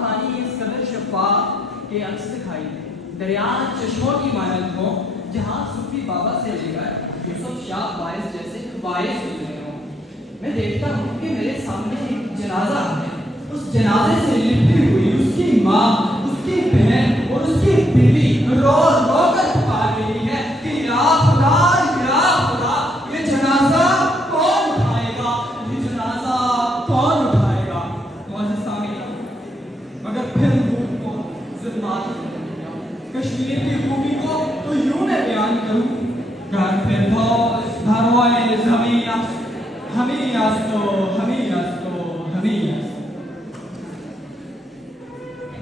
पानी इस कदर शफाफ के अंश दिखाई दे, दरिया चश्मों की मानत हो, जहाँ सूफी बाबा से लेकर यूसुफ शाह वाइस जैसे वारिस गुजरे हों। मैं देखता हूँ कि मेरे सामने एक जनाजा है, उस जनाजे से लिपटी हुई उसकी माँ, उसकी बहन और उसकी बीवी रो रो कर पुकार रही है कि या खुदा, ये जनाजा कौन उठाएगा, ये जनाजा कौन उठाएगा। मौजूद सामीन, मगर फिर रूह को जुल्मात ने दिया। कश्मीर की खूबी को तो यूं मैं बयान करूं, घर फिरदौस धरोए ज़मीया, हमी यास्तो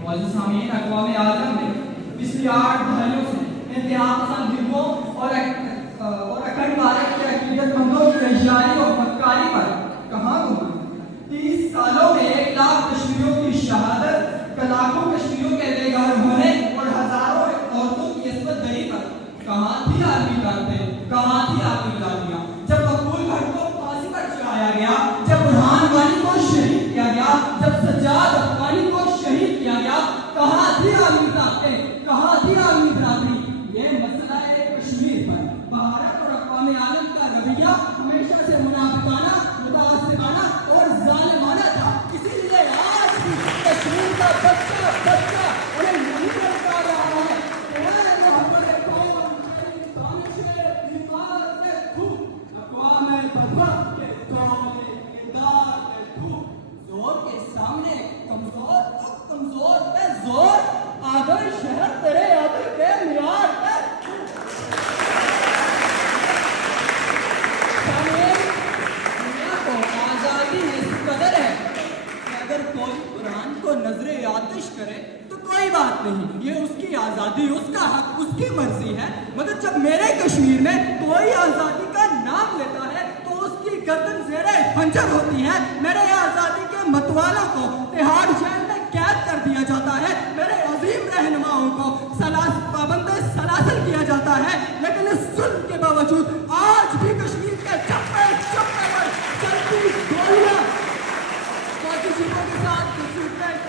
मौजूद सामीन, अक़वाम आलम ने पिछली 8 दहाइयों से इंतहापसंद हिंदुओं और अखंड भारत के अकीदतमंदों की तैयारी और मक्कारी पर कहाँ घूमा। 30 सालों में 1 लाख कश्मीरियों की शहादत, लाखों कश्मीरियों के बेघर होने और हजारों औरतों की इस्मत दरी पर कहाँ थी आर्मी गार्ड, कहाँ थी आर्मी गार्डियां। जब मकबूल भट्ट को फांसी पर चढ़ाया गया, जब बुरहान वानी को शहीद किया गया, जब सज्जाद अफगानी को शहीद किया गया, कहाँ थी आर्मी ताकतें, कहाँ थी आर्मी बरादरी। ये मसला है कश्मीर पर भारत और अक़वाम आलम का रवैया हमेशा से मुनाफिकाना, मुतासिबाना और जालिमाना था। इसीलिए आज भी कश्मीर का बच्चा उन्हें नहीं लौटा रहा है। जोर के सामने कमजोर तो कमजोर पे जोर, आदर शहर तेरे आदर के मियार पे। दुनिया को आजादी इस कदर है कि अगर कोई कुरान को नजरे आतिश करे तो कोई बात नहीं, ये उसकी आजादी, उसका हक, उसकी मर्जी है। मगर जब मेरे कश्मीर में कोई आजादी का नाम लेता है तो उसकी गर्दन ज़ेरे खंजर होती है। मेरे आजादी के मतवालों को तिहाड़ जेल में कैद कर दिया जाता है, मेरे अजीम रहनुमाओं को पाबंद सलासल किया जाता है। लेकिन इस जुल्म के बावजूद आज भी कश्मीर के चप्पे चप्पे पर चलती गोलियां जीवों के साथ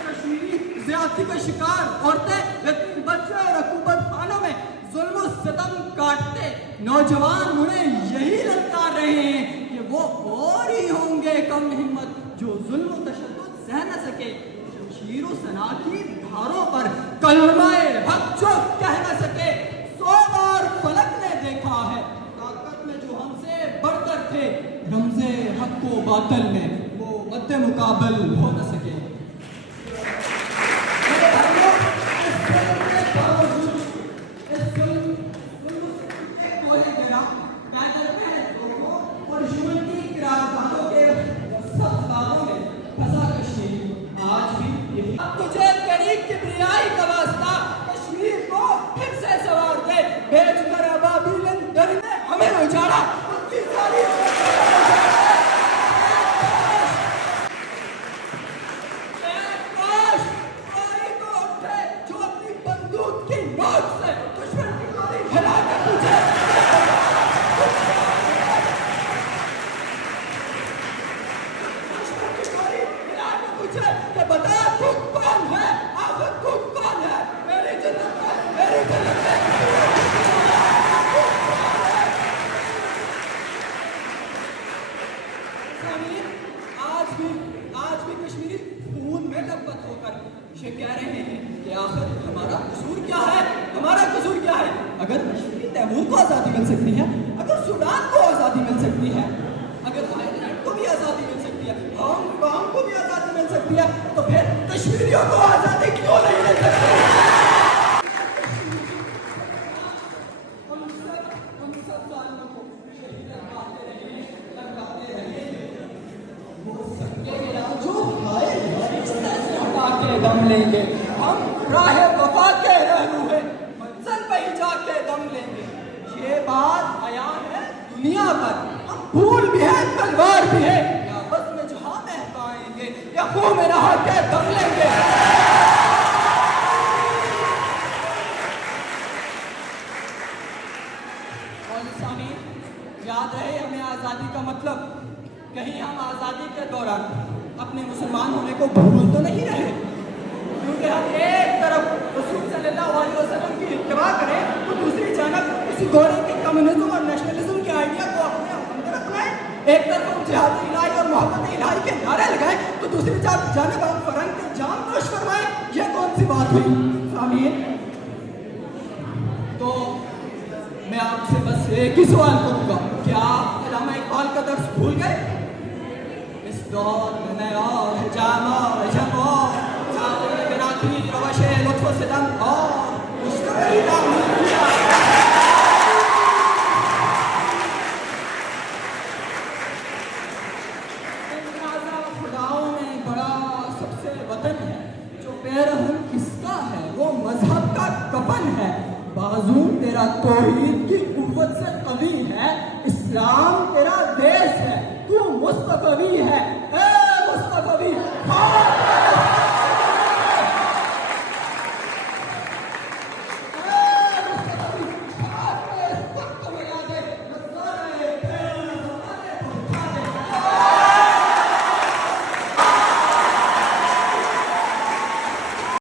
कश्मीरी ज्यादती का शिकार औरतें, यतीम बच्चे और हुकूमत खानों में जुल्म सितम काटते नौजवान उन्हें यही ललकार रहे हैं कि वो और ही होंगे कम हिम्मत जो जुल्म तशद्दुद सह न सके, शमशीर व सना की धारों पर कलमाए हक जो कह न सके। 100 बार फलक ने देखा है ताकत में जो हमसे बढ़कर थे, रमज़े हक को बातल में वो मद्दे मुकाबल हो न सके। तुझे तेरी किबरियाई का वास्ता कश्मीर को फिर से सवार दे, भेज कर अबाबील दर में हमें उजाड़ा। आज भी कश्मीरी खून में लबत होकर ये कह रहे हैं कि आखिर हमारा कसूर क्या है, हमारा कसूर क्या है। अगर कश्मीरी तैमूर को आज़ादी मिल सकती है, अगर सूडान को आज़ादी मिल सकती है, अगर थाईलैंड को भी आज़ादी मिल सकती है, हांगकांग को भी आज़ादी मिल सकती है, तो फिर कश्मीरियों को आज़ादी क्यों नहीं मिल सकती। दम लेंगे हम, राहे वफा के रहनुहे मंजिल पे ही जाके दम लेंगे। ये बात अयान है दुनिया पर, हम फूल भी है तलवार भी है, या बस में जहां महकाएंगे या खून में नहा के दम लेंगे। याद रहे हमें आज़ादी का मतलब, कहीं हम आज़ादी के दौरान अपने मुसलमान होने को भूल तो नहीं रहे। हुई। आमीन। तो मैं आपसे बस एक ही सवाल करूंगा, क्या आप अल्लामा इकबाल का दर्स भूल गए? इस दौर में मैं और जामा जमो बिनाती रवशे लुत्फ सिदम और मुस्तकीला मुस्कुरा। लिहाजा खुदाओं में बड़ा सबसे वतन है, जो पैरहन किसका है वो मजहब का कफन है। बाजू तेरा तौहीद की कुव्वत से कवी है, इस्लाम तेरा देश है, तू मुस्तकवी है।